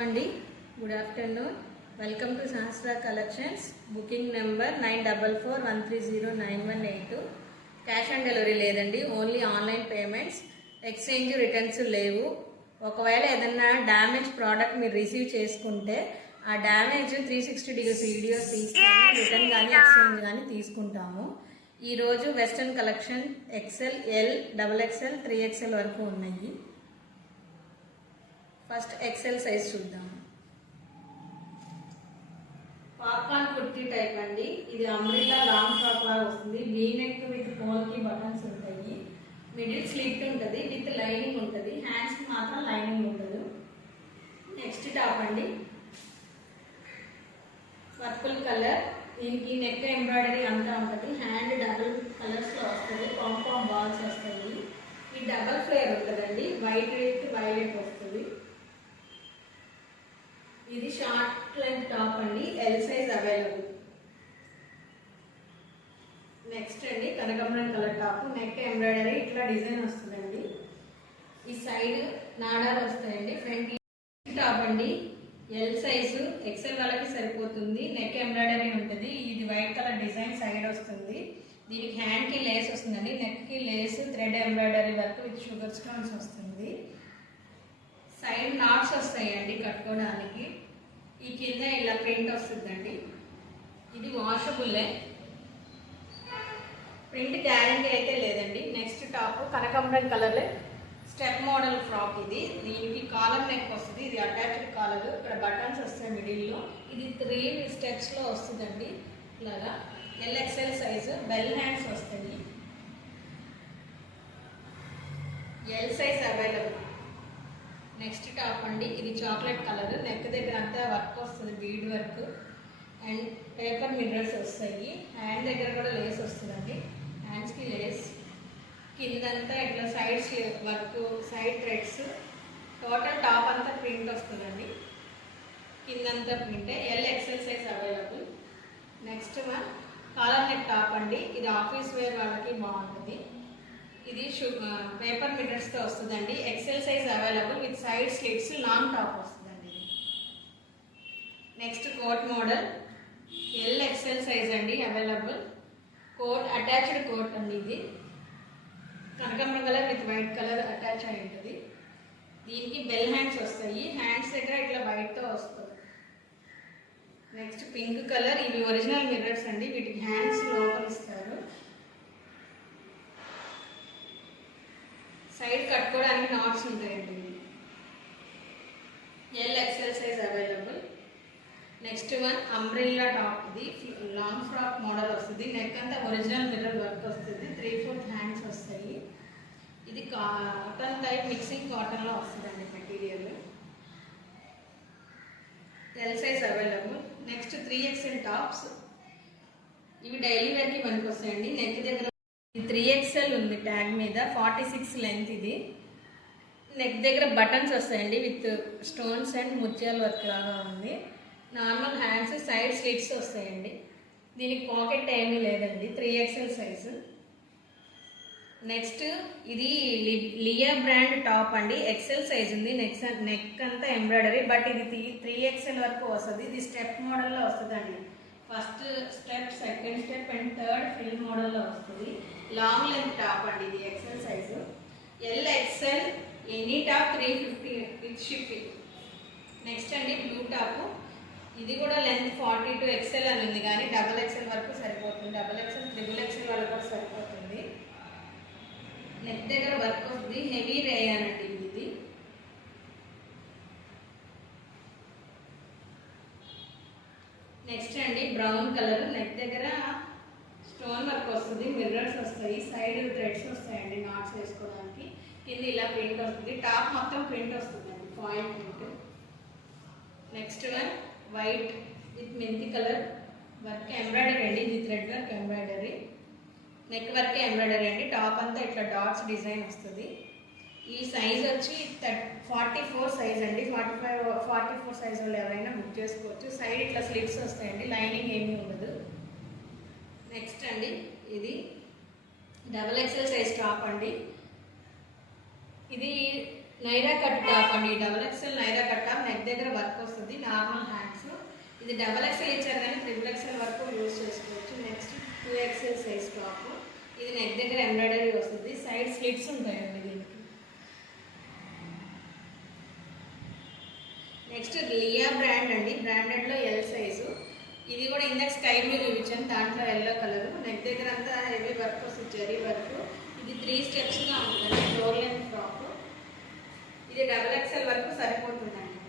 అండి good afternoon. Welcome to Sahasra collections. Booking number 9441309182. Cash on delivery లేదండి, only online payments. Exchange returns లేవు. ఒకవేళ ఏదైనా డ్యామేజ్ ప్రోడక్ట్ మీరు రిసీవ్ చేసుకుంటే ఆ డ్యామేజ్ 360 డిగ్రీస్ వీడియోస్ తీసుకొని రిటర్న్ కానీ ఎక్స్చేంజ్ కానీ తీసుకుంటాము. ఈరోజు western collection XL, L, XXL, 3XL వరకు ఉన్నాయి. ఫస్ట్ ఎక్సెల్ సైజ్ చూద్దాం. పాప్కార్న్ కుర్తీ టైప్ అండి. ఇది అంబ్రెల్లా లాంగ్ ఫ్రాక్ లాగా వస్తుంది. V neck with polki buttons ఉంటాయి. మిడిల్ స్లిట్ ఉంటుంది విత్ లైనింగ్ ఉంటుంది. హ్యాండ్స్ మాత్రం లైనింగ్ ఉండదు. నెక్స్ట్ టాప్ అండి, పర్పుల్ కలర్. దీనికి నెక్ ఎంబ్రాయిడరీ అంతా ఉంటుంది. హ్యాండ్ డబుల్ కలర్స్లో వస్తుంది. కాంపౌండ్ బాల్స్ వస్తాయి. ఈ డబల్ ఫ్లేర్ ఉంటుందండి. వైట్ విత్ వైలెట్ వస్తుంది. ఇది షార్ట్ లెంత్ టాప్ అండి. L size available. నెక్స్ట్ అండి, కనకాంబరం కలర్ టాప్. నెక్ ఎంబ్రాయిడరీ ఇట్లా డిజైన్ వస్తుందండి. ఈ సైడ్ నాడాలు వస్తాయండి. ఫ్రంట్ టాప్ అండి. ఎల్ సైజు, ఎక్సెల్ వాళ్ళకి సరిపోతుంది. నెక్ ఎంబ్రాయిడరీ ఉంటుంది. ఇది వైట్ కలర్ డిజైన్ సైడ్ వస్తుంది. దీనికి హ్యాండ్కి లేస్ వస్తుందండి. నెక్కి lace, thread embroidery work with sugar stones వస్తుంది. సైడ్ నాట్స్ వస్తాయండి కట్టుకోవడానికి. ఈ కింద ఇలా ప్రింట్ వస్తుందండి. ఇది వాషబుల్లే, ప్రింట్ గ్యారంటీ అయితే లేదండి. నెక్స్ట్ టాప్ కనకాంబరం కలర్లే స్టెప్ మోడల్ ఫ్రాక్. ఇది దీనికి కాలర్ నెక్ వస్తుంది. ఇది అటాచ్డ్ కాలర్. ఇక్కడ బటన్స్ వస్తాయి మిడిల్లో. ఇది 3 స్టెప్స్లో వస్తుందండి. ఇలాగా XL సైజు. బెల్ హ్యాండ్స్ వస్తాయి. L size available. Next top అండి. ఇది చాక్లెట్ కలర్. నెక్ దగ్గర అంతా వర్క్ వస్తుంది, bead work and paper mirrors వస్తాయి. హ్యాండ్ దగ్గర కూడా లేస్ వస్తుందండి. హ్యాండ్స్కి లేస్, కిందంతా ఇట్లా sides work, side threads. Total top అంతా ప్రింట్ వస్తుందండి. కిందంతా ప్రింటే. XL size available. Next one collar neck top అండి. ఇది ఆఫీస్ వేర్ వాళ్ళకి బాగుంటుంది. ఇది పేపర్ మిర్రర్స్తో వస్తుందండి. XL size available with side slits. Long top వస్తుందండి. Next coat model. XL size అండి అవైలబుల్. కోట్ అటాచ్డ్ కోట్ అండి. ఇది కనకాంబరం colour with white colour attach అయి ఉంటుంది. దీనికి బెల్ హ్యాండ్స్ వస్తాయి. హ్యాండ్స్ దగ్గర ఇట్లా వైట్తో వస్తుంది. Next pink colour. ఇవి ఒరిజినల్ మిర్రర్స్ అండి. వీటికి హ్యాండ్స్ లోపల ఇస్తారు. సైడ్ కట్టుకోవడానికి నాట్స్ ఉంటాయండి. XL size available. Next one umbrella top. ఇది లాంగ్ ఫ్రాక్ మోడల్ వస్తుంది. నెక్ అంతా ఒరిజినల్ మిర్రర్ వర్క్ వస్తుంది. 3/4 హ్యాండ్స్ వస్తాయి. ఇది కాటన్ టైప్ మిక్సింగ్ కాటన్లో వస్తుందండి material. L size available. Next 3XL tops. ఇవి డైలీ వేర్కి పనికి వస్తాయండి. నెక్ దగ్గర 3XL ఉంది ట్యాగ్ మీద. 46 లెంత్. ఇది నెక్ దగ్గర బటన్స్ వస్తాయండి విత్ స్టోన్స్ అండ్ ముత్యాల వర్క్ లాగా ఉంది. నార్మల్ హ్యాండ్స్, సైడ్ స్లిట్స్ వస్తాయండి. దీనికి పాకెట్ ఏమీ లేదండి. 3XL size. నెక్స్ట్ ఇది లియా బ్రాండ్ టాప్ అండి. XL సైజ్ ఉంది. నెక్ అంతా ఎంబ్రాయిడరీ, బట్ ఇది 3XL వరకు వస్తుంది. ఇది స్టెప్ మోడల్లో వస్తుందండి. First step, second step and third fill మోడల్లో వస్తుంది. లాంగ్ లెంత్ టాప్ అండి. ఇది XL size. XL any top 350 with shipping. Next అండి బ్లూ టాప్. ఇది కూడా లెంత్ 42 XL అని ఉంది, కానీ XXL వరకు సరిపోతుంది. XXL, XXL వరకు కూడా సరిపోతుంది. నెక్ దగ్గర వర్క్ వస్తుంది. హెవీ రేయాన్ అండి ఇది. నెక్స్ట్ అండి బ్రౌన్ కలర్. నెక్ దగ్గర స్టోన్ వర్క్ వస్తుంది. మిర్రర్స్ వస్తాయి. సైడ్ థ్రెడ్స్ వస్తాయండి నాట్స్ వేసుకోవడానికి. కింద ఇలా ప్రింట్ వస్తుంది. టాప్ మొత్తం ప్రింట్ వస్తుందండి, foil print. Next one white with మెంతి కలర్ వర్క్ ఎంబ్రాయిడరీ అండి. ఇది thread work embroidery. Neck work embroidery అండి. టాప్ అంతా ఇట్లా డాట్స్ డిజైన్ వస్తుంది. ఈ సైజ్ వచ్చి 44 సైజ్ అండి. 44 సైజ్ వాళ్ళు ఎవరైనా బుక్ చేసుకోవచ్చు. సైడ్ ఇట్లా స్లిట్స్ వస్తాయండి. లైనింగ్ ఏమీ ఉండదు. నెక్స్ట్ అండి ఇది XXL సైజ్ టాప్ అండి. ఇది నైరా కట్ టాప్ అండి, double XL Naira cut top, neck దగ్గర వర్క్ వస్తుంది, నార్మల్ హ్యాండ్స్. ఇది డబల్ ఎక్స్ఎల్ ఇచ్చారు కానీ ట్రిపుల్ ఎక్స్ఎల్ వరకు యూజ్ చేసుకోవచ్చు. నెక్స్ట్ 2XL సైజ్ టాప్, ఇది నెక్ దగ్గర ఎంబ్రాయిడరీ వస్తుంది, సైడ్ స్లిట్స్ ఉంటాయండి దీనికి. నెక్స్ట్ లియా బ్రాండ్ అండి, బ్రాండెడ్లో ఎల్ సైజు. ఇది కూడా ఇందాక స్కై బ్లూ చూపించాను, దాంట్లో ఎల్లో కలర్, నెక్ దగ్గర అంతా హెవీ వర్క్ వస్తుంది, జరీ వర్క్. ఇది 3 స్టెప్స్గా ఉంటుంది, ఫ్లోర్ లెంత్ ఫ్రాక్. ఇది డబల్ ఎక్స్ఎల్ వరకు సరిపోతుందండి.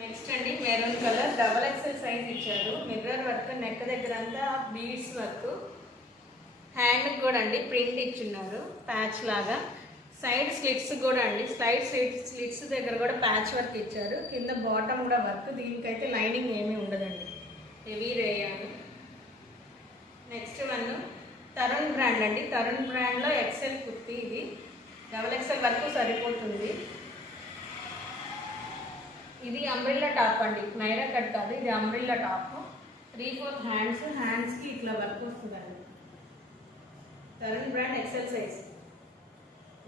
నెక్స్ట్ అండి maroon colour, double XL size ఇచ్చారు, మిర్రర్ వర్క్, నెక్ దగ్గర అంతా బీడ్స్ వర్క్, హ్యాండ్కి కూడా అండి ప్రింట్ ఇచ్చున్నారు ప్యాచ్ లాగా. సైడ్ స్లిట్స్ కూడా అండి, స్లిట్స్ దగ్గర కూడా ప్యాచ్ వర్క్ ఇచ్చారు, కింద బాటమ్ కూడా వర్క్. దీనికైతే లైనింగ్ ఏమీ ఉండదండి, హెవీ రేయాలి. నెక్స్ట్ వన్ తరుణ్ బ్రాండ్ అండి, తరుణ్ బ్రాండ్లో ఎక్సెల్ కుర్తీ, ఇది డబల్ ఎక్స్ఎల్ వరకు సరిపోతుంది. ఇది అంబ్రిల్లా టాప్ అండి, నైరా కట్ కాదు, ఇది అంబ్రిల్లా టాప్. 3/4 హ్యాండ్స్కి ఇట్లా వర్క్ వస్తుందండి, Tarun brand XL size.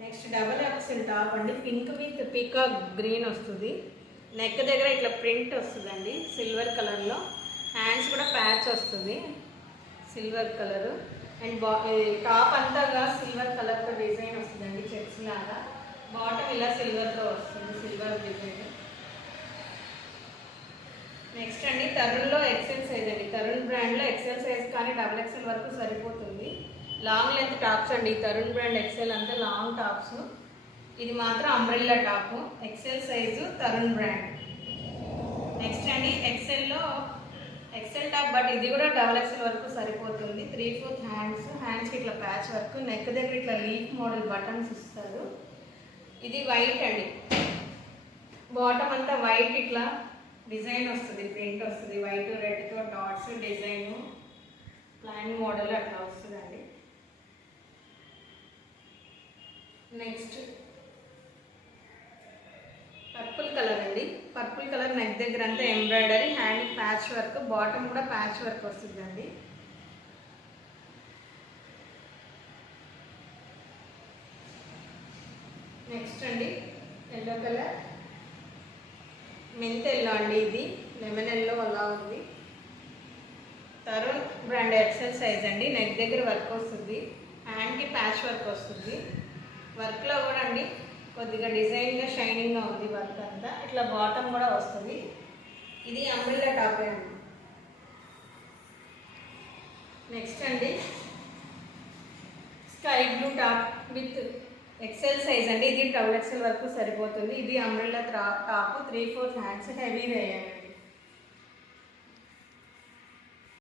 Next double XL top అండి, పింక్ విత్ పీకాక్ గ్రీన్ వస్తుంది, నెక్ దగ్గర ఇట్లా ప్రింట్ వస్తుందండి సిల్వర్ కలర్లో, హ్యాండ్స్ కూడా ప్యాచ్ వస్తుంది సిల్వర్ కలరు. అండ్ టాప్ అంతాగా సిల్వర్ కలర్తో డిజైన్ వస్తుందండి, చెక్స్ లాగా. బాటమ్ ఇలా సిల్వర్తో వస్తుంది, సిల్వర్ డిజైన్. నెక్స్ట్ అండి తరుణ్లో ఎక్సెల్ సైజ్ అండి, తరుణ్ బ్రాండ్లో ఎక్సెల్ సైజ్ కానీ డబల్ ఎక్సెల్ వరకు సరిపోతుంది. లాంగ్ లెంత్ టాప్స్ అండి, తరుణ్ బ్రాండ్ ఎక్సెల్ అంతా లాంగ్ టాప్స్. ఇది మాత్రం umbrella top, XL size Tarun brand. Next అండి ఎక్సెల్లో ఎక్సెల్ టాప్, బట్ ఇది కూడా డబల్ ఎక్సెల్ వరకు సరిపోతుంది. 3/4 హ్యాండ్స్కి ఇట్లా ప్యాచ్ వర్క్, నెక్ దగ్గర ఇట్లా లీఫ్ మోడల్ బటన్స్ ఇస్తారు. ఇది వైట్ అండి, బాటమ్ అంతా వైట్ ఇట్లా డిజైన్ వస్తుంది, ప్రింట్ వస్తుంది, వైట్ రెడ్తో డాట్స్ డిజైను, ప్లాన్ మోడల్ అట్లా వస్తుందండి. నెక్స్ట్ పర్పుల్ కలర్ అండి, పర్పుల్ కలర్, నెక్ దగ్గర అంతా embroidery, hand patch work, bottom కూడా ప్యాచ్ వర్క్ వస్తుందండి. నెక్స్ట్ అండి ఎల్లో కలర్, మెంత్ ఎల్లో అండి, ఇది లెమన్ ఎల్లో అలా ఉంది. తరుణ్ బ్రాండ్ ఎక్సెల్ సైజ్ అండి, నెక్ దగ్గర వర్క్ వస్తుంది, హ్యాండ్కి ప్యాచ్ వర్క్ వస్తుంది. వర్క్లో కూడా అండి కొద్దిగా డిజైన్గా షైనింగ్గా ఉంది వర్క్ అంతా, ఇట్లా బాటమ్ కూడా వస్తుంది. ఇది అంబ్రెల్లా టాప్ అండి. నెక్స్ట్ అండి sky blue top with XL size అండి, ఇది డబుల్ ఎక్సెల్ వరకు సరిపోతుంది. ఇది అంబ్రెల్లా టాప్, 3/4 హ్యాండ్స్, హెవీ వేయండి.